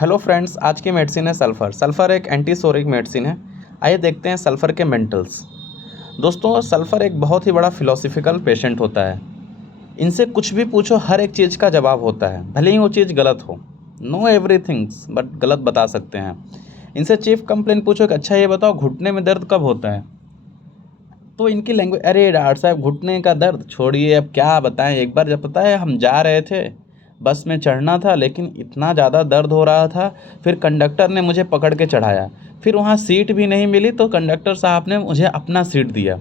Hello friends, आज की medicine है सल्फ़र। सल्फ़र एक एंटीसोरिक मेडिसिन है। आइए देखते हैं सल्फ़र के मेंटल्स। दोस्तों, सल्फ़र एक बहुत ही बड़ा फिलोसॉफिकल पेशेंट होता है। इनसे कुछ भी पूछो, हर एक चीज़ का जवाब होता है, भले ही वो चीज़ गलत हो। नो एवरीथिंग्स बट गलत बता सकते हैं। इनसे चीफ कंप्लेंट पूछो कि अच्छा ये बताओ घुटने में दर्द कब होता है, तो इनकी लैंग्वेज, अरे डॉक्टर साहब घुटने का दर्द छोड़िए, अब क्या बताएं। एक बार जब पता है हम जा रहे थे, बस में चढ़ना था, लेकिन इतना ज़्यादा दर्द हो रहा था, फिर कंडक्टर ने मुझे पकड़ के चढ़ाया। फिर वहाँ सीट भी नहीं मिली तो कंडक्टर साहब ने मुझे अपना सीट दिया।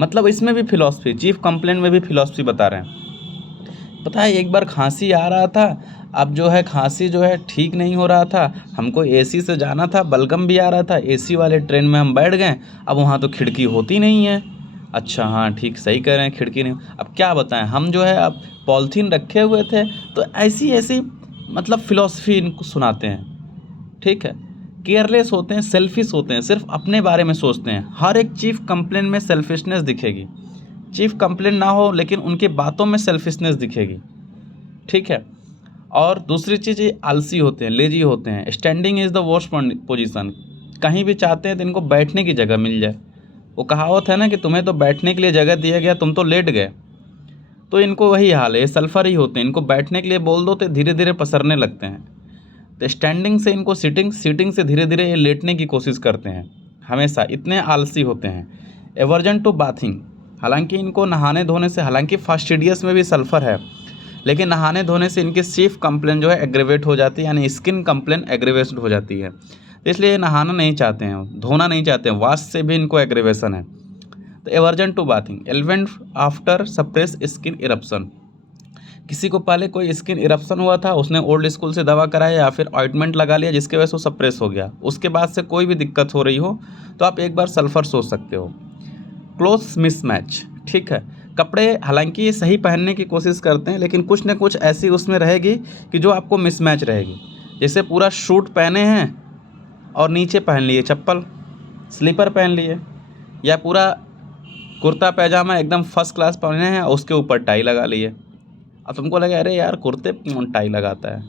मतलब इसमें भी फिलॉसफी, चीफ कंप्लेंट में भी फिलॉसफी बता रहे हैं। पता है एक बार खांसी आ रहा था, अब जो है खांसी जो है ठीक नहीं हो रहा था, हमको एसी से जाना था, बलगम भी आ रहा था, एसी वाले ट्रेन में हम बैठ गए। अब वहाँ तो खिड़की होती नहीं है। अच्छा हाँ ठीक सही कह रहे हैं, खिड़की नहीं। अब क्या बताएं, हम जो है अब पॉलीथीन रखे हुए थे, तो ऐसी ऐसी मतलब फ़िलॉसफी इनको सुनाते हैं। ठीक है, केयरलेस होते हैं, सेल्फिश होते हैं, सिर्फ अपने बारे में सोचते हैं। हर एक चीफ कंप्लेन में सेल्फिशनेस दिखेगी। चीफ कंप्लेन ना हो लेकिन उनकी बातों में सेल्फिशनेस दिखेगी। ठीक है, और दूसरी चीज़ ये आलसी होते हैं, लेजी होते हैं। Standing is the worst position. कहीं भी चाहते हैं तो इनको बैठने की जगह मिल जाए। वो कहावत है ना कि तुम्हें तो बैठने के लिए जगह दिया गया, तुम तो लेट गए। तो इनको वही हाल है, ये सल्फर ही होते हैं। इनको बैठने के लिए बोल दो तो धीरे धीरे पसरने लगते हैं। तो स्टैंडिंग से इनको सीटिंग, सीटिंग से धीरे धीरे ये लेटने की कोशिश करते हैं। हमेशा इतने आलसी होते हैं। एवर्जन टू बाथिंग, हालांकि इनको नहाने धोने से, हालांकि फास्टिडियस में भी सल्फ़र है, लेकिन नहाने धोने से इनकी चीफ कंप्लेन जो है एग्रीवेट हो जाती है, यानी स्किन कंप्लेन एग्रीवेट हो जाती है। तो इसलिए ये नहाना नहीं चाहते हैं, धोना नहीं चाहते हैं, वाश से भी इनको एग्रीवेशन है। तो एवर्जन टू बाथिंग, एलिवेंट आफ्टर सप्रेस स्किन इरप्शन। किसी को पहले कोई स्किन इरप्शन हुआ था, उसने ओल्ड स्कूल से दवा कराया या फिर ऑइंटमेंट लगा लिया जिसकी वजह से वो सप्रेस हो गया, उसके बाद से कोई भी दिक्कत हो रही हो तो आप एक बार सल्फ़र सोच सकते हो। क्लोथ्स मिसमैच, ठीक है, कपड़े हालांकि ये सही पहनने की कोशिश करते हैं, लेकिन कुछ ना कुछ ऐसी उसमें रहेगी कि जो आपको मिसमैच रहेगी। जैसे पूरा शूट पहने हैं और नीचे पहन लिए चप्पल, स्लीपर पहन लिए, या पूरा कुर्ता पैजामा एकदम फर्स्ट क्लास पहने हैं और उसके ऊपर टाई लगा लिए। अब तुमको लगे अरे यार कुर्ते पे कौन टाई लगाता है,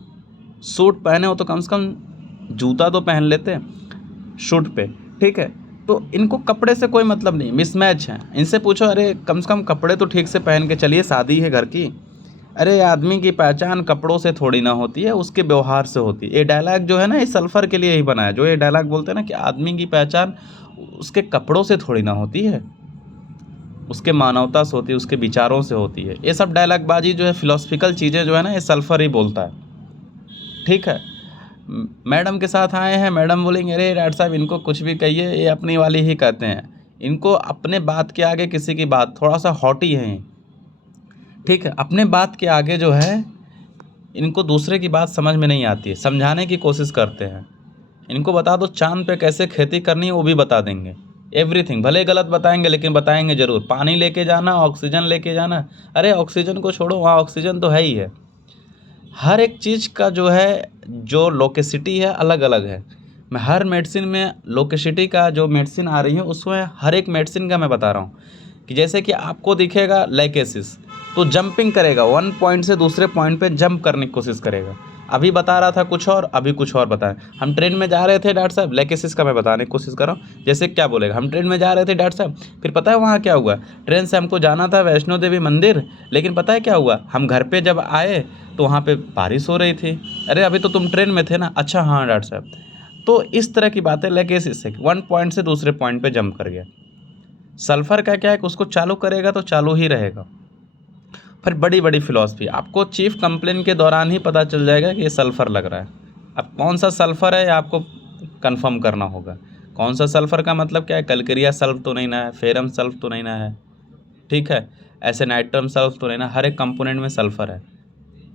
सूट पहने हो तो कम से कम जूता तो पहन लेते शूट पे। ठीक है, तो इनको कपड़े से कोई मतलब नहीं, मिसमैच है। इनसे पूछो अरे कम से कम कपड़े तो ठीक से पहन के चलिए, शादी है घर की। अरे आदमी की पहचान कपड़ों से थोड़ी ना होती है, उसके व्यवहार से होती है। ये डायलॉग जो है ना, ये सल्फ़र के लिए ही बना है। जो ये डायलॉग बोलते हैं ना कि आदमी की पहचान उसके कपड़ों से थोड़ी ना होती है, उसके मानवता से होती है, उसके विचारों से होती है। ये सब डायलॉग बाजी जो है, फिलोसफिकल चीज़ें जो है ना, ये सल्फ़र ही बोलता है। ठीक है, मैडम के साथ आए हैं, मैडम बोलेंगे अरे डॉक्टर साहब इनको कुछ भी कहिए, ये अपनी वाली ही कहते हैं। इनको अपने बात के आगे किसी की बात, थोड़ा सा हॉटी है ये। ठीक है, अपने बात के आगे जो है इनको दूसरे की बात समझ में नहीं आती है, समझाने की कोशिश करते हैं। इनको बता दो चांद पे कैसे खेती करनी है, वो भी बता देंगे। एवरीथिंग, भले गलत बताएंगे लेकिन बताएंगे ज़रूर। पानी लेके जाना, ऑक्सीजन लेके जाना, अरे ऑक्सीजन को छोड़ो, वहाँ ऑक्सीजन तो है ही है। हर एक चीज़ का जो है, जो लोकेसिटी है अलग अलग है। मैं हर मेडिसिन में लोकेसिटी का, जो मेडिसिन आ रही है उसमें हर एक मेडिसिन का मैं बता रहा हूँ कि जैसे कि आपको दिखेगा लाइकेसिस, तो जंपिंग करेगा, वन पॉइंट से दूसरे पॉइंट पे जंप करने की कोशिश करेगा। अभी बता रहा था कुछ और, अभी कुछ और बताएं। हम ट्रेन में जा रहे थे डॉक्टर साहब, लाइकेसिस का मैं बताने की कोशिश कर रहा हूँ। जैसे क्या बोलेगा, हम ट्रेन में जा रहे थे डॉक्टर साहब, फिर पता है वहाँ क्या हुआ, ट्रेन से हमको जाना था वैष्णो देवी मंदिर, लेकिन पता है क्या हुआ, हम घर पे जब आए तो वहाँ पे बारिश हो रही थी। अरे अभी तो तुम ट्रेन में थे ना, अच्छा हाँ डॉक्टर साहब। तो इस तरह की बातें लाइकेसिस से वन पॉइंट से दूसरे पॉइंट पे जंप कर गया। सल्फ़र का क्या है कि उसको चालू करेगा तो चालू ही रहेगा। फिर बड़ी बड़ी फिलॉसफी, आपको चीफ कंप्लेन के दौरान ही पता चल जाएगा कि ये सल्फ़र लग रहा है। अब कौन सा सल्फ़र है आपको कंफर्म करना होगा। कौन सा सल्फ़र का मतलब क्या है, कलकरिया सल्फ तो नहीं ना है, फेरम सल्फ तो नहीं ना है, ठीक है, ऐसे नाइट्रम सल्फ तो नहीं ना, हर एक कंपोनेंट में सल्फ़र है।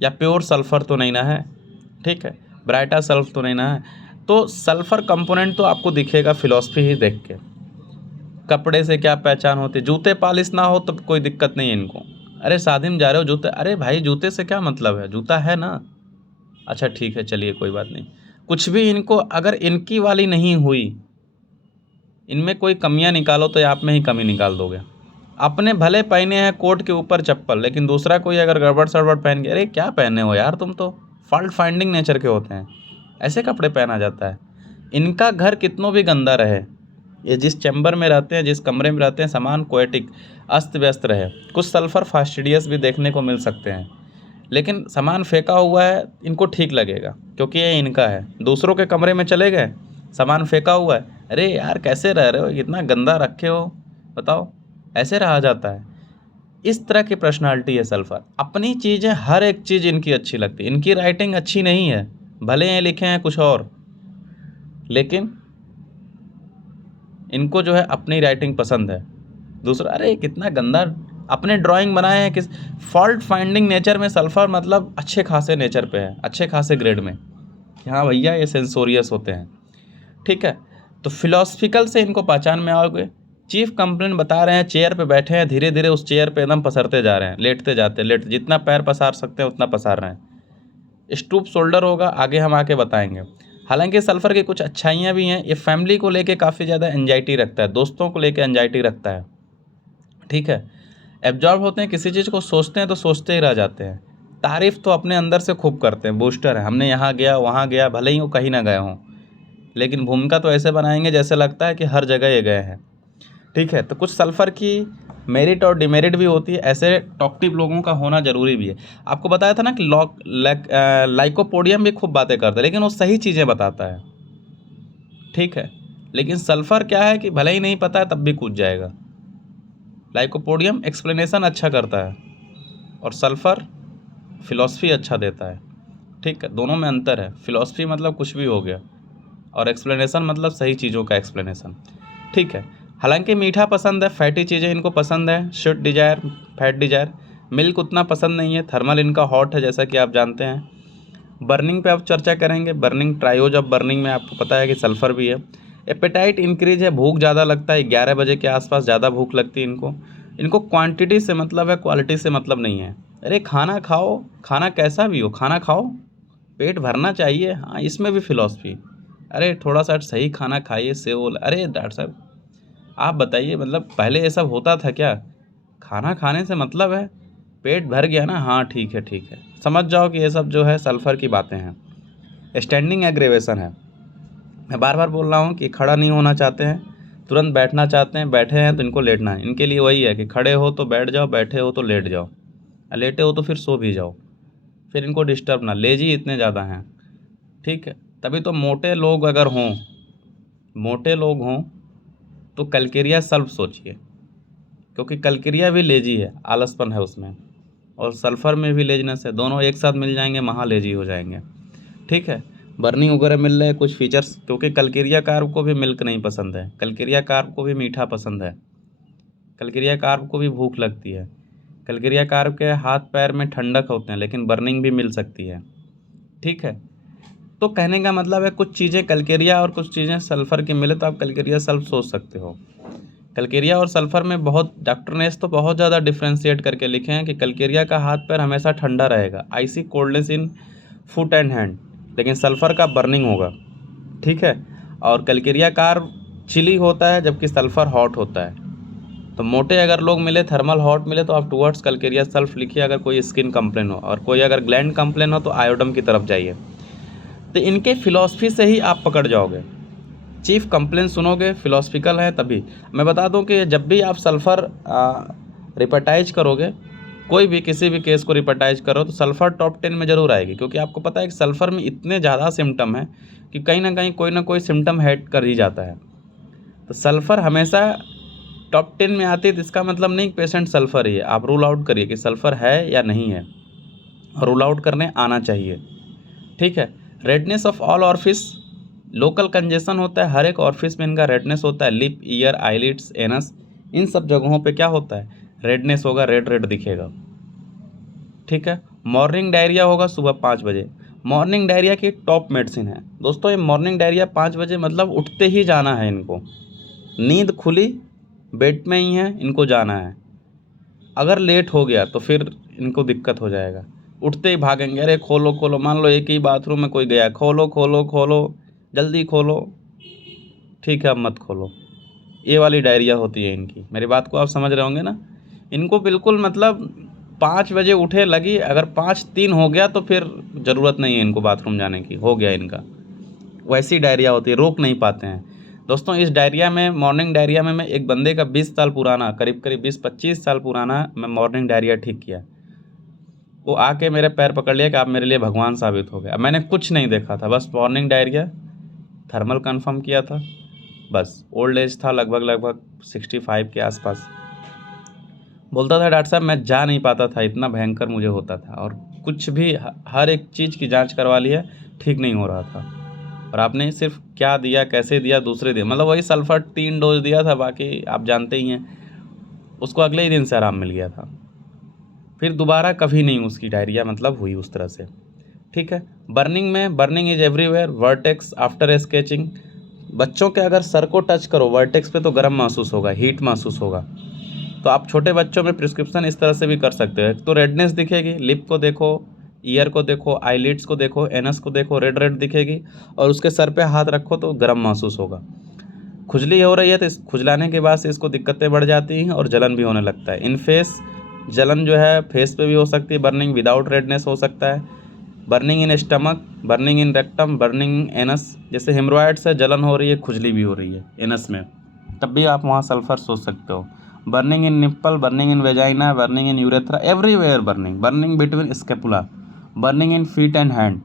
या प्योर सल्फ़र तो नहीं ना है, ठीक है, ब्राइटा सल्फ तो नहीं ना है। तो सल्फ़र कंपोनेंट तो आपको दिखेगा फिलॉसफी ही देख के। कपड़े से क्या पहचान होती है, जूते पॉलिश ना हो तो कोई दिक्कत नहीं है इनको। अरे शादी में जा रहे हो जूते, अरे भाई जूते से क्या मतलब है, जूता है ना। अच्छा ठीक है चलिए कोई बात नहीं। कुछ भी इनको, अगर इनकी वाली नहीं हुई, इनमें कोई कमियां निकालो तो आप में ही कमी निकाल दोगे। अपने भले पहने हैं कोट के ऊपर चप्पल, लेकिन दूसरा कोई अगर गड़बड़ सड़बड़ पहन के, अरे क्या पहने हो यार तुम तो, फॉल्ट फाइंडिंग नेचर के होते हैं। ऐसे कपड़े पहना जाता है। इनका घर कितनों भी गंदा रहे, ये जिस चैम्बर में रहते हैं, जिस कमरे में रहते हैं, सामान क्वेटिक अस्त व्यस्त रहे, कुछ सल्फ़र फास्टिडियस भी देखने को मिल सकते हैं, लेकिन सामान फेंका हुआ है इनको ठीक लगेगा क्योंकि ये इनका है। दूसरों के कमरे में चले गए, सामान फेंका हुआ है, अरे यार कैसे रह रहे हो, इतना गंदा रखे हो, बताओ, ऐसे रहा जाता है। इस तरह की पर्सनालिटी है सल्फ़र। अपनी चीज़ें, हर एक चीज़ इनकी अच्छी लगती है। इनकी राइटिंग अच्छी नहीं है, भले ये लिखे हैं कुछ और, लेकिन इनको जो है अपनी राइटिंग पसंद है। दूसरा, अरे कितना गंदा अपने ड्राइंग बनाए हैं, किस फॉल्ट फाइंडिंग नेचर में सल्फ़र मतलब अच्छे खासे नेचर पे है, अच्छे खासे ग्रेड में, कि हाँ भैया ये सेंसोरियस होते हैं। ठीक है, तो फिलोसफिकल से इनको पहचान में आओगे। चीफ कंप्लेंट बता रहे हैं, चेयर पे बैठे हैं, धीरे धीरे उस चेयर पे एकदम पसरते जा रहे हैं, लेटते जाते, जितना पैर पसार सकते हैं उतना पसार रहे हैं। स्टूप शोल्डर होगा, आगे हम आके बताएंगे। हालांकि सल्फ़र की कुछ अच्छाइयाँ भी हैं, ये फैमिली को लेके काफ़ी ज़्यादा एंजाइटी रखता है, दोस्तों को लेके एंजाइटी रखता है। ठीक है, एब्जॉर्ब होते हैं, किसी चीज़ को सोचते हैं तो सोचते ही रह जाते हैं। तारीफ़ तो अपने अंदर से खूब करते हैं, बूस्टर है, हमने यहाँ गया वहाँ गया, भले ही वो कहीं ना गए हों, लेकिन भूमिका तो ऐसे बनाएंगे जैसे लगता है कि हर जगह ये गए हैं। ठीक है, तो कुछ सल्फ़र की मेरिट और डिमेरिट भी होती है, ऐसे टॉक्टिव लोगों का होना ज़रूरी भी है। आपको बताया था ना कि लाइकोपोडियम भी खूब बातें करता है, लेकिन वो सही चीज़ें बताता है। ठीक है, लेकिन सल्फ़र क्या है कि भले ही नहीं पता है तब भी कूद जाएगा। लाइकोपोडियम एक्सप्लेनेशन अच्छा करता है और सल्फ़र फ़िलॉसफी अच्छा देता है। ठीक है, दोनों में अंतर है। फ़िलॉसफी मतलब कुछ भी हो गया और एक्सप्लेनेशन मतलब सही चीज़ों का एक्सप्लेनेशन। ठीक है, हालांकि मीठा पसंद है, फैटी चीज़ें इनको पसंद है, sweet desire, fat desire. Milk उतना पसंद नहीं है, थर्मल इनका हॉट है जैसा कि आप जानते हैं। बर्निंग पे आप चर्चा करेंगे, बर्निंग, ट्रायोज ऑफ बर्निंग में आपको पता है कि सल्फ़र भी है। एपेटाइट इंक्रीज है, भूख ज़्यादा लगता है, 11 बजे के आसपास ज़्यादा भूख लगती है इनको। इनको क्वांटिटी से मतलब है, क्वालिटी से मतलब नहीं है। अरे खाना खाओ, खाना कैसा भी हो खाना खाओ, पेट भरना चाहिए, हाँ इसमें भी फिलॉसफी। अरे थोड़ा सा सही खाना खाइए, सेव, अरे डॉक्टर साहब आप बताइए, मतलब पहले ये सब होता था क्या? खाना खाने से मतलब है, पेट भर गया ना, हाँ ठीक है ठीक है, समझ जाओ कि ये सब जो है सल्फ़र की बातें हैं। स्टैंडिंग एग्रीवेशन है, मैं बार बार बोल रहा हूँ कि खड़ा नहीं होना चाहते हैं, तुरंत बैठना चाहते हैं, बैठे हैं तो इनको लेटना है। इनके लिए वही है कि खड़े हो तो बैठ जाओ, बैठे हो तो लेट जाओ, लेटे हो तो फिर सो भी जाओ, फिर इनको डिस्टर्ब ना, लेजी इतने ज़्यादा हैं। ठीक है, तभी तो मोटे लोग अगर हों, मोटे लोग हों तो कल्केरिया सल्फ सोचिए, क्योंकि कल्केरिया भी लेजी है, आलसपन है उसमें, और सल्फ़र में भी लेजीनेस है, दोनों एक साथ मिल जाएंगे, महा लेजी हो जाएंगे। ठीक है, बर्निंग वगैरह मिल रहे हैं कुछ फीचर्स, क्योंकि कल्केरिया कार्प को भी मिल्क नहीं पसंद है, कल्केरिया कार्प को भी मीठा पसंद है, कल्केरिया कार्प को भी भूख लगती है, कल्केरिया कार्प के हाथ पैर में ठंडक होते हैं, लेकिन बर्निंग भी मिल सकती है। ठीक है, तो कहने का मतलब है कुछ चीज़ें कल्केरिया और कुछ चीज़ें सल्फ़र की मिले तो आप कल्केरिया सल्फ सोच सकते हो। कल्केरिया और सल्फ़र में बहुत, डॉक्टर ने तो बहुत ज़्यादा डिफ्रेंशिएट करके लिखे हैं कि कल्केरिया का हाथ पैर हमेशा ठंडा रहेगा, icy coldness in foot and hand, लेकिन सल्फ़र का बर्निंग होगा। ठीक है, और कल्केरिया कार्ब चिली होता है जबकि सल्फ़र हॉट होता है। तो मोटे अगर लोग मिले, थर्मल हॉट मिले, तो आप टुवर्ड्स कल्केरिया सल्फ लिखिए अगर कोई स्किन कंप्लेन हो, और कोई अगर ग्लैंड कंप्लेन हो तो आयोडम की तरफ जाइए। तो इनके फिलॉसफी से ही आप पकड़ जाओगे। चीफ कंप्लेन सुनोगे, फिलोसफिकल है तभी। मैं बता दूं कि जब भी आप सल्फ़र रिपर्टाइज करोगे, कोई भी किसी भी केस को रिपर्टाइज करो तो सल्फ़र टॉप 10 में ज़रूर आएगी, क्योंकि आपको पता है कि सल्फ़र में इतने ज़्यादा सिम्टम हैं कि कहीं ना कोई सिम्टम हेड कर ही जाता है। तो सल्फ़र हमेशा टॉप 10 में आती है, तो इसका मतलब नहीं पेशेंट सल्फ़र ही है, आप रूल आउट करिए कि सल्फ़र है या नहीं है, और रूल आउट करने आना चाहिए। ठीक है, redness of all orifice, local congestion होता है, हर एक ऑर्फिस में इनका रेडनेस होता है, लिप, ईयर, आईलिड्स, एनस, इन सब जगहों पे क्या होता है, रेडनेस होगा, रेड रेड दिखेगा। ठीक है, मॉर्निंग डायरिया होगा सुबह 5 बजे। मॉर्निंग डायरिया की टॉप मेडिसिन है दोस्तों, ये मॉर्निंग डायरिया 5 बजे मतलब उठते ही जाना है इनको, नींद खुली, बेड में ही है, इनको जाना है। अगर लेट हो गया तो फिर इनको दिक्कत हो जाएगा, उठते ही भागेंगे, अरे खोलो खोलो, मान लो एक ही बाथरूम में कोई गया, खोलो खोलो खोलो, जल्दी खोलो, ठीक है अब मत खोलो। ये वाली डायरिया होती है इनकी, मेरी बात को आप समझ रहे होंगे ना। इनको बिल्कुल मतलब 5 बजे उठे लगी, अगर 5:03 हो गया तो फिर ज़रूरत नहीं है इनको बाथरूम जाने की, हो गया इनका, वैसी डायरिया होती है, रोक नहीं पाते हैं। दोस्तों इस डायरिया में, मॉर्निंग डायरिया में मैं एक बंदे का 20 साल पुराना, करीब 20-25 साल पुराना मैं मॉर्निंग डायरिया ठीक किया। वो आके मेरे पैर पकड़ लिया कि आप मेरे लिए भगवान साबित हो गए। अब मैंने कुछ नहीं देखा था, बस मॉर्निंग डायरिया, थर्मल कंफर्म किया था, बस ओल्ड एज था लगभग 65 के आसपास। बोलता था डॉक्टर साहब मैं जा नहीं पाता था, इतना भयंकर मुझे होता था, और कुछ भी हर एक चीज़ की जांच करवा ली है, ठीक नहीं हो रहा था। और आपने सिर्फ क्या दिया, कैसे दिया, दूसरे दिन मतलब वही सल्फर 3 डोज दिया था, बाकी आप जानते ही हैं। उसको अगले ही दिन से आराम मिल गया था, फिर दोबारा कभी नहीं उसकी डायरिया मतलब हुई उस तरह से। ठीक है। बर्निंग में, burning is everywhere, vertex after sketching. बच्चों के अगर सर को टच करो वर्टेक्स पे तो गर्म महसूस होगा, हीट महसूस होगा। तो आप छोटे बच्चों में प्रिस्क्रिप्शन इस तरह से भी कर सकते हो। तो रेडनेस दिखेगी, लिप को देखो, ईयर को देखो, आईलिड्स को देखो, एनस को देखो, रेड रेड दिखेगी, और उसके सर पे हाथ रखो तो गर्म महसूस होगा। खुजली हो रही है तो इस खुजलाने के बाद से इसको दिक्कतें बढ़ जाती हैं और जलन भी होने लगता है। इन फेस जलन जो है फेस पे भी हो सकती है, बर्निंग विदाउट रेडनेस हो सकता है। Burning in stomach, burning in rectum, burning anus, जैसे हेमरॉइड्स है, जलन हो रही है, खुजली भी हो रही है एनस में, तब भी आप वहाँ सल्फर सोच सकते हो। Burning in nipple, burning in vagina, burning in urethra, everywhere burning, burning between scapula, burning in feet and hand,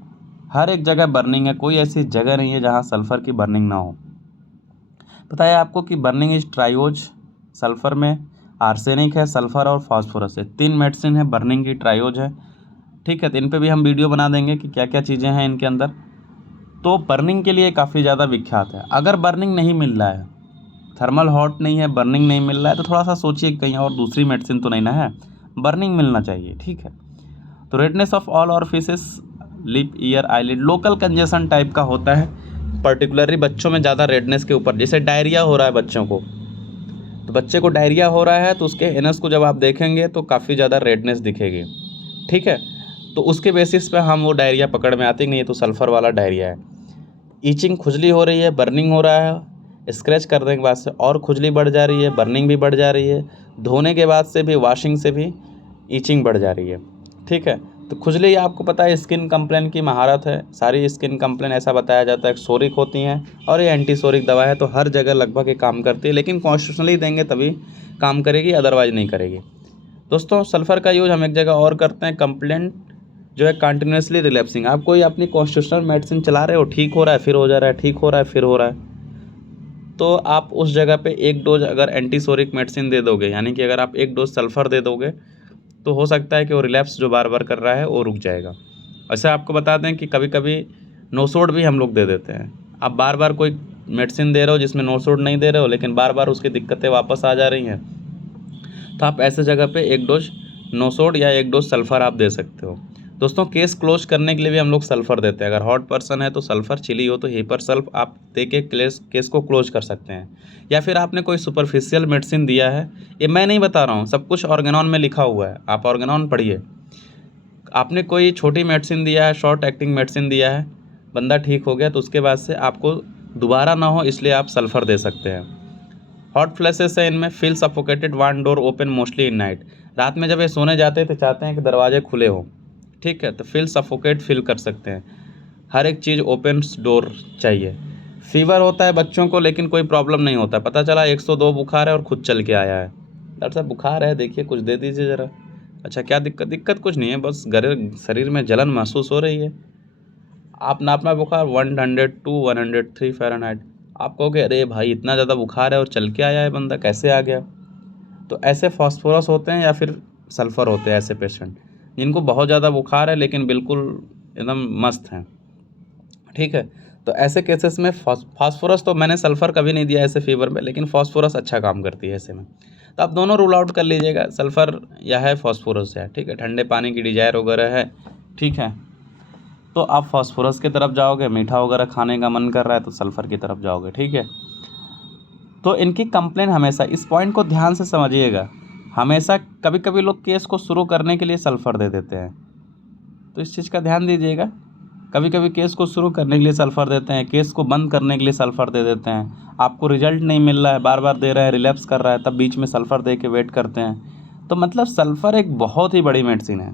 हर एक जगह बर्निंग है, कोई ऐसी जगह नहीं है जहाँ सल्फर की बर्निंग ना हो। पता है आपको कि बर्निंग इज ट्रायोज, सल्फर में आर्सेनिक है, सल्फर और फास्फोरस है, 3 मेडिसिन है, बर्निंग की ट्रायोज है। ठीक है, तो इन पे भी हम वीडियो बना देंगे कि क्या क्या चीज़ें हैं इनके अंदर। तो बर्निंग के लिए काफ़ी ज़्यादा विख्यात है। अगर बर्निंग नहीं मिल रहा है, थर्मल हॉट नहीं है, बर्निंग नहीं मिल रहा है, तो थोड़ा सा सोचिए कहीं और दूसरी मेडिसिन तो नहीं ना है, बर्निंग मिलना चाहिए। ठीक है। तो redness of all orifices, lip, ear, eyelid, local congestion type का होता है, पर्टिकुलरली बच्चों में ज़्यादा रेडनेस के ऊपर। जैसे डायरिया हो रहा है बच्चों को, तो बच्चे को डायरिया हो रहा है तो उसके एनस को जब आप देखेंगे तो काफ़ी ज़्यादा रेडनेस दिखेगी। ठीक है। तो उसके बेसिस पे हम वो डायरिया पकड़ में आती नहीं, ये तो सल्फ़र वाला डायरिया है। ईचिंग, खुजली हो रही है, बर्निंग हो रहा है, स्क्रैच करने के बाद से और खुजली बढ़ जा रही है, बर्निंग भी बढ़ जा रही है, धोने के बाद से भी, वॉशिंग से भी ईचिंग बढ़ जा रही है। ठीक है। तो खुजली आपको पता है स्किन कंप्लेन की महारत है, सारी स्किन कंप्लेन ऐसा बताया जाता है सोरिक होती हैं, और ये एंटी सोरिक दवा है, तो हर जगह लगभग ये काम करती है, लेकिन कॉन्स्टिट्यूशनली देंगे तभी काम करेगी, अदरवाइज नहीं करेगी। दोस्तों सल्फ़र का यूज हम एक जगह और करते हैं, कंप्लेंट जो है कंटिन्यूसली रिलैप्सिंग। आप कोई अपनी कॉन्स्टिट्यूशनल मेडिसिन चला रहे हो, ठीक हो रहा है, फिर हो जा रहा है, ठीक हो रहा है, फिर हो रहा है, तो आप उस जगह पे 1 डोज अगर एंटीसोरिक मेडिसिन दे दोगे, यानी कि अगर आप 1 डोज सल्फ़र दे दोगे, तो हो सकता है कि वो रिलैप्स जो बार बार कर रहा है वो रुक जाएगा। वैसे आपको बता दें कि कभी कभी नोसोड भी हम लोग दे देते हैं। आप बार बार कोई मेडिसिन दे रहे हो जिसमें नोसोड नहीं दे रहे हो, लेकिन बार बार उसकी दिक्कतें वापस आ जा रही हैं, तो आप ऐसे जगह पे 1 डोज नोसोड या 1 डोज सल्फ़र आप दे सकते हो। दोस्तों केस क्लोज करने के लिए भी हम लोग सल्फ़र देते हैं। अगर हॉट पर्सन है तो सल्फ़र, चिली हो तो हीपर सल्फ आप दे के केस को क्लोज कर सकते हैं। या फिर आपने कोई सुपरफिशियल मेडिसिन दिया है, ये मैं नहीं बता रहा हूँ, सब कुछ ऑर्गेनॉन में लिखा हुआ है, आप ऑर्गेनॉन पढ़िए। आपने कोई छोटी मेडिसिन दिया है, शॉर्ट एक्टिंग मेडिसिन दिया है, बंदा ठीक हो गया, तो उसके बाद से आपको दोबारा ना हो इसलिए आप सल्फ़र दे सकते हैं। हॉट फ्लैशेस है इनमें, feel suffocated, one door open mostly in night. रात में जब ये सोने जाते हैं तो चाहते हैं कि दरवाजे खुले हों। ठीक है। तो फील सफोकेट फील कर सकते हैं, हर एक चीज़ ओपन डोर चाहिए। फीवर होता है बच्चों को, लेकिन कोई प्रॉब्लम नहीं होता, पता चला 102 बुखार है और खुद चल के आया है, डॉक्टर साहब बुखार है, देखिए कुछ दे दीजिए ज़रा। अच्छा क्या दिक्कत? दिक्कत कुछ नहीं है, बस शरीर में जलन महसूस हो रही है। आप नापना बुखार 102 103 फ़ारेनहाइट, आप कहोगे अरे भाई इतना ज़्यादा बुखार है और चल के आया है बंदा, कैसे आ गया? तो ऐसे फास्फोरस होते हैं या फिर सल्फ़र होते हैं ऐसे पेशेंट जिनको बहुत ज़्यादा बुखार है लेकिन बिल्कुल एकदम मस्त हैं। ठीक है। तो ऐसे केसेस में फास्फोरस, तो मैंने सल्फ़र कभी नहीं दिया ऐसे फीवर में, लेकिन फास्फोरस अच्छा काम करती है ऐसे में। तो आप दोनों रूल आउट कर लीजिएगा, सल्फ़र या है फास्फोरस है। ठीक है। ठंडे पानी की डिजायर वगैरह है, ठीक है, तो आप फास्फोरस की तरफ जाओगे, मीठा वगैरह खाने का मन कर रहा है तो सल्फ़र की तरफ जाओगे। ठीक है। तो इनकी कंप्लेन हमेशा, इस पॉइंट को ध्यान से समझिएगा, हमेशा कभी कभी लोग केस को शुरू करने के लिए सल्फ़र दे देते हैं, तो इस चीज़ का ध्यान दीजिएगा। कभी कभी केस को शुरू करने के लिए सल्फ़र देते हैं, केस को बंद करने के लिए सल्फ़र दे देते हैं, आपको रिजल्ट नहीं मिल रहा है, बार बार दे रहे हैं, रिलैप्स कर रहा है, तब बीच में सल्फ़र दे के वेट करते हैं। तो मतलब सल्फ़र एक बहुत ही बड़ी मेडिसिन है,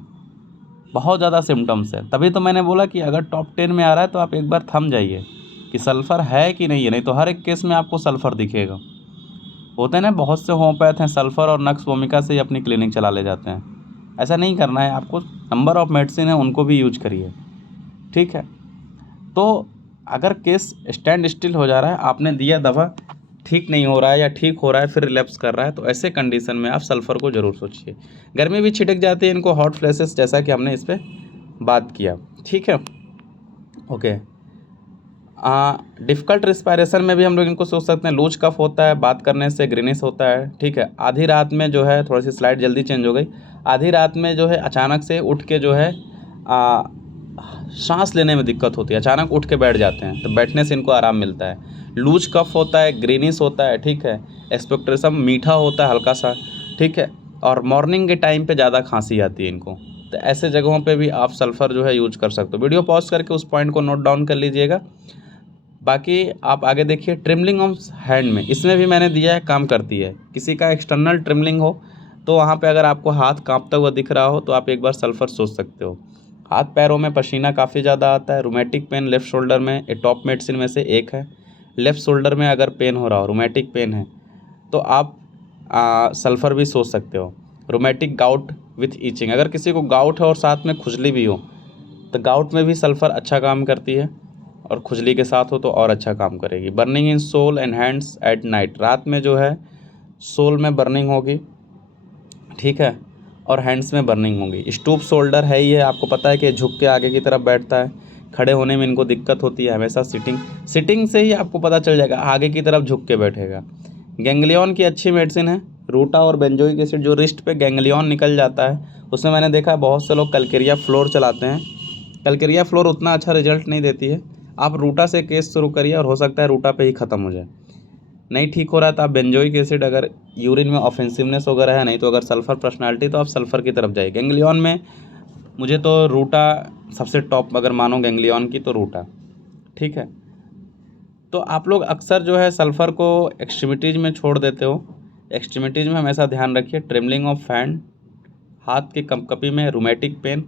बहुत ज़्यादा सिम्टम्स है। तभी तो मैंने बोला कि अगर टॉप 10 में आ रहा है तो आप एक बार थम जाइए, कि सल्फ़र है कि नहीं है, नहीं तो हर एक केस में आपको सल्फ़र दिखेगा। होते हैं ना बहुत से होम्योपैथ हैं सल्फ़र और नक्स वोमिका से ही अपनी क्लिनिक चला ले जाते हैं। ऐसा नहीं करना है आपको, नंबर ऑफ़ मेडिसिन है उनको भी यूज करिए, ठीक है। तो अगर केस स्टैंड स्टिल हो जा रहा है, आपने दिया दवा, ठीक नहीं हो रहा है या ठीक हो रहा है फिर रिलैप्स कर रहा है, तो ऐसे कंडीशन में आप सल्फ़र को ज़रूर सोचिए। गर्मी भी छिटक जाती है इनको, हॉट फ्लैशेस, जैसा कि हमने इस पर बात किया, ठीक है, ओके। डिफ़िकल्ट रिस्पायरेशन में भी हम लोग इनको सोच सकते हैं। लूज कफ होता है, बात करने से ग्रीनिश होता है, ठीक है। आधी रात में जो है, थोड़ी सी स्लाइड जल्दी चेंज हो गई, आधी रात में जो है अचानक से उठ के जो है सांस लेने में दिक्कत होती है, अचानक उठ के बैठ जाते हैं, तो बैठने से इनको आराम मिलता है। लूज कफ होता है, ग्रीनिश होता है, ठीक है। एक्सपेक्टोरेशन मीठा होता है हल्का सा, ठीक है। और मॉर्निंग के टाइम पे ज़्यादा खांसी आती है इनको, तो ऐसे जगहों पे भी आप सल्फ़र जो है यूज कर सकते हो। वीडियो पॉज करके उस पॉइंट को नोट डाउन कर लीजिएगा। बाकी आप आगे देखिए, ट्रिमलिंग ऑफ हैंड में, इसमें भी मैंने दिया है, काम करती है। किसी का एक्सटर्नल ट्रिमलिंग हो तो वहाँ पे अगर आपको हाथ कांपता हुआ दिख रहा हो तो आप एक बार सल्फ़र सोच सकते हो। हाथ पैरों में पसीना काफ़ी ज़्यादा आता है, रूमेटिक पेन लेफ़्ट शोल्डर में, ये टॉप मेडिसिन में से एक है। लेफ़्ट शोल्डर में अगर पेन हो रहा हो, रूमेटिक पेन है, तो आप सल्फ़र भी सोच सकते हो। रूमेटिक गाउट विथ ईचिंग, अगर किसी को गाउट है और साथ में खुजली भी हो, तो गाउट में भी सल्फ़र अच्छा काम करती है, और खुजली के साथ हो तो और अच्छा काम करेगी। Burning in sole and hands at night, रात में जो है सोल में बर्निंग होगी, ठीक है, और हैंड्स में बर्निंग होगी। स्टूप शोल्डर है ही है, आपको पता है कि झुक के आगे की तरफ बैठता है, खड़े होने में इनको दिक्कत होती है हमेशा। सिटिंग से ही आपको पता चल जाएगा, आगे की तरफ झुक के बैठेगा। गैंग्लियन की अच्छी मेडिसिन है रूटा और बेंजोइक एसिड, जो रिस्ट पे गैंग्लियन निकल जाता है, उसमें मैंने देखा है बहुत से लोग कलकेरिया फ्लोर चलाते हैं। कलकेरिया फ्लोर उतना अच्छा रिजल्ट नहीं देती है, आप रूटा से केस शुरू करिए और हो सकता है रूटा पे ही ख़त्म हो जाए। नहीं ठीक हो रहा है तो आप बेंजोइक एसिड, अगर यूरिन में ऑफेंसिवनेस वगैरह है, नहीं तो अगर सल्फ़र पर्सनालिटी तो आप सल्फ़र की तरफ जाइए। गैंग्लियन में मुझे तो रूटा सबसे टॉप अगर मानो गैंग्लियन की तो रूटा, ठीक है। तो आप लोग अक्सर जो है सल्फ़र को एक्सट्रीमिटीज़ में छोड़ देते हो। एक्सट्रीमिटीज़ में हमेशा ध्यान रखिए। ट्रिमलिंग ऑफ हैंड, हाथ की कंपकपी में, रूमेटिक पेन,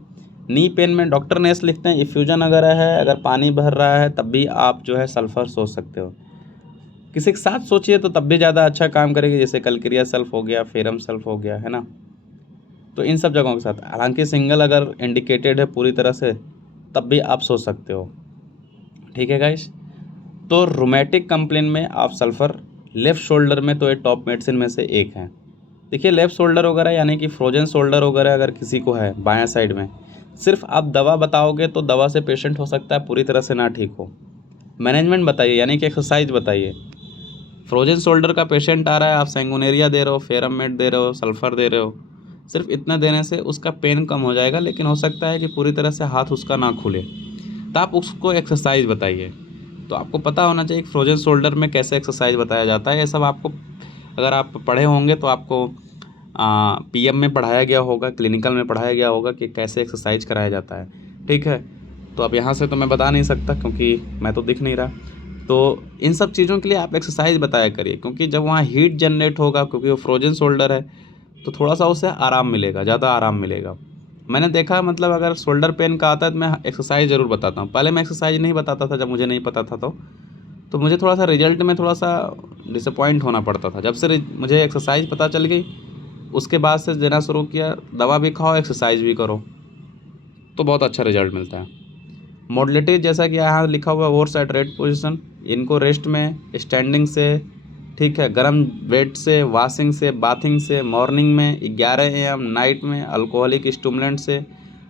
नी पेन में डॉक्टर नेस लिखते हैं। इफ्यूजन अगर है, अगर पानी भर रहा है, तब भी आप जो है सल्फ़र सोच सकते हो। किसी के साथ सोचिए तो तब भी ज़्यादा अच्छा काम करेगी, जैसे कलकेरिया सल्फ़ हो गया, फेरम सल्फ़ हो गया, है ना। तो इन सब जगहों के साथ, हालांकि सिंगल अगर इंडिकेटेड है पूरी तरह से, तब भी आप सोच सकते हो, ठीक है गाइस। तो रोमेटिक कंप्लेन में आप सल्फ़र, लेफ़्ट शोल्डर में तो ये टॉप मेडिसिन में से एक है। देखिए लेफ़्ट शोल्डर वगैरह यानी कि फ्रोजन शोल्डर वगैरह अगर किसी को है बायां साइड में, सिर्फ आप दवा बताओगे तो दवा से पेशेंट हो सकता है पूरी तरह से ना ठीक हो। मैनेजमेंट बताइए, यानी कि एक्सरसाइज बताइए। फ्रोजन शोल्डर का पेशेंट आ रहा है, आप सैंगुनेरिया दे रहे हो, फेरम मेट दे रहे हो, सल्फ़र दे रहे हो, सिर्फ इतना देने से उसका पेन कम हो जाएगा, लेकिन हो सकता है कि पूरी तरह से हाथ उसका ना खुले, तो आप उसको एक्सरसाइज बताइए। तो आपको पता होना चाहिए कि फ्रोजन शोल्डर में कैसे एक्सरसाइज बताया जाता है। ये सब आपको, अगर आप पढ़े होंगे तो आपको पीएम में पढ़ाया गया होगा, क्लिनिकल में पढ़ाया गया होगा कि कैसे एक्सरसाइज कराया जाता है, ठीक है। तो अब यहाँ से तो मैं बता नहीं सकता क्योंकि मैं तो दिख नहीं रहा। तो इन सब चीज़ों के लिए आप एक्सरसाइज बताया करिए, क्योंकि जब वहाँ हीट जनरेट होगा, क्योंकि वो फ्रोजन शोल्डर है, तो थोड़ा सा उसे आराम मिलेगा, ज़्यादा आराम मिलेगा। मैंने देखा, मतलब अगर शोल्डर पेन का आता है तो मैं एक्सरसाइज ज़रूर बताता हूँ। पहले मैं एक्सरसाइज नहीं बताता था, जब मुझे नहीं पता था तो मुझे थोड़ा सा रिजल्ट में थोड़ा सा डिसअपॉइंट होना पड़ता था। जब से मुझे एक्सरसाइज पता चल गई, उसके बाद से देना शुरू किया, दवा भी खाओ एक्सरसाइज भी करो, तो बहुत अच्छा रिजल्ट मिलता है। मोडलिटी जैसा कि यहाँ लिखा हुआ है, वोर्स एट रेस्ट पोजीशन, इनको रेस्ट में, स्टैंडिंग से, ठीक है, गर्म वेट से, वॉशिंग से, बाथिंग से, मॉर्निंग में, 11 AM, नाइट में, अल्कोहलिक स्टिमुलेंट से,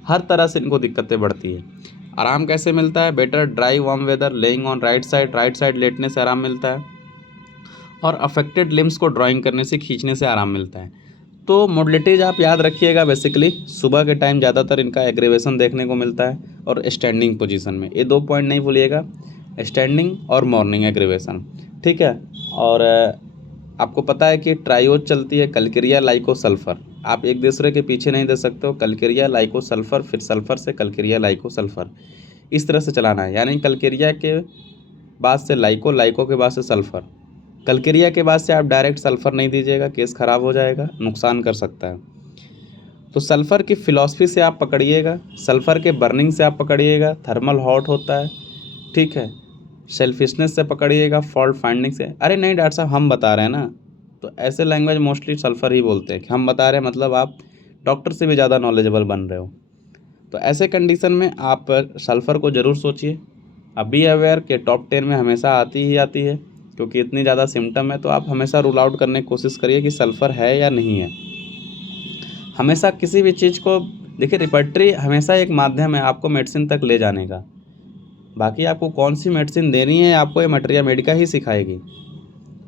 हर तरह से इनको दिक्कतें बढ़ती है। आराम कैसे मिलता है? Better dry warm weather, lying on right side लेटने से आराम मिलता है, और अफेक्टेड लिम्स को ड्राइंग करने से, खींचने से आराम मिलता है। तो मोडलिटीज़ आप याद रखिएगा, बेसिकली सुबह के टाइम ज़्यादातर इनका एग्रीवेशन देखने को मिलता है, और स्टैंडिंग पोजीशन में। ये 2 पॉइंट नहीं भूलिएगा, स्टैंडिंग और मॉर्निंग एग्रीवेशन, ठीक है। और आपको पता है कि ट्रायोज चलती है, कलकेरिया, लाइको, सल्फ़र, आप एक दूसरे के पीछे नहीं दे सकते हो। कलकेरिया, लाइको, सल्फ़र, फिर सल्फ़र से कलकेरिया, लाइको, सल्फ़र, इस तरह से चलाना है। यानी कलकेरिया के बाद से लाइको, लाइको के बाद से सल्फ़र, कलकेरिया के बाद से आप डायरेक्ट सल्फ़र नहीं दीजिएगा, केस ख़राब हो जाएगा, नुकसान कर सकता है। तो सल्फ़र की फ़िलॉसफी से आप पकड़िएगा, सल्फ़र के बर्निंग से आप पकड़िएगा। थर्मल हॉट होता है, ठीक है, सेल्फिशनेस से पकड़िएगा, फॉल्ट फाइंडिंग से। अरे नहीं डॉक्टर साहब हम बता रहे हैं ना, तो ऐसे लैंग्वेज मोस्टली सल्फ़र ही बोलते हैं कि हम बता रहे हैं, मतलब आप डॉक्टर से भी ज़्यादा नॉलेजेबल बन रहे हो। तो ऐसे कंडीशन में आप सल्फ़र को ज़रूर सोचिए। अब बी अवेयर कि टॉप 10 में हमेशा आती ही आती है, क्योंकि इतनी ज़्यादा सिम्टम है, तो आप हमेशा रूल आउट करने की कोशिश करिए कि सल्फ़र है या नहीं है। हमेशा किसी भी चीज़ को देखिए, रिपर्टरी हमेशा एक माध्यम है आपको मेडिसिन तक ले जाने का। बाकी आपको कौन सी मेडिसिन देनी है आपको ये मटेरिया मेडिका ही सिखाएगी।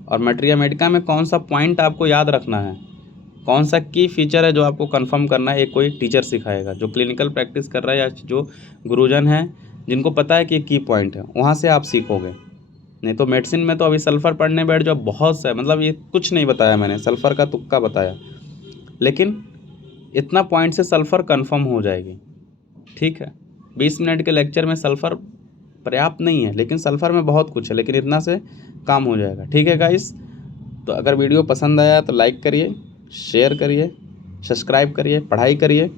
और मटेरिया मेडिका में कौन सा पॉइंट आपको याद रखना है, कौन सा की फीचर है जो आपको कंफर्म करना है, ये कोई टीचर सिखाएगा जो क्लिनिकल प्रैक्टिस कर रहा है या जो गुरुजन है जिनको पता है कि की पॉइंट है, वहाँ से आप सीखोगे। नहीं तो मेडिसिन में तो अभी सल्फ़र पढ़ने बैठ जाओ, बहुत सा है, मतलब ये कुछ नहीं बताया मैंने, सल्फ़र का तुक्का बताया, लेकिन इतना पॉइंट से सल्फ़र कंफर्म हो जाएगी। ठीक है, 20 मिनट के लेक्चर में सल्फ़र पर्याप्त नहीं है, लेकिन सल्फ़र में बहुत कुछ है, लेकिन इतना से काम हो जाएगा। ठीक है गाइस, तो अगर वीडियो पसंद आया तो लाइक करिए, शेयर करिए, सब्सक्राइब करिए, पढ़ाई करिए।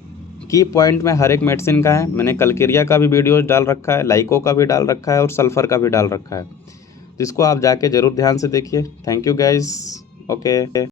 की पॉइंट में हर एक मेडिसिन का है, मैंने कलकेरिया का भी वीडियो डाल रखा है, लाइको का भी डाल रखा है और सल्फ़र का भी डाल रखा है, जिसको आप जाके ज़रूर ध्यान से देखिए। Thank you guys. ओके।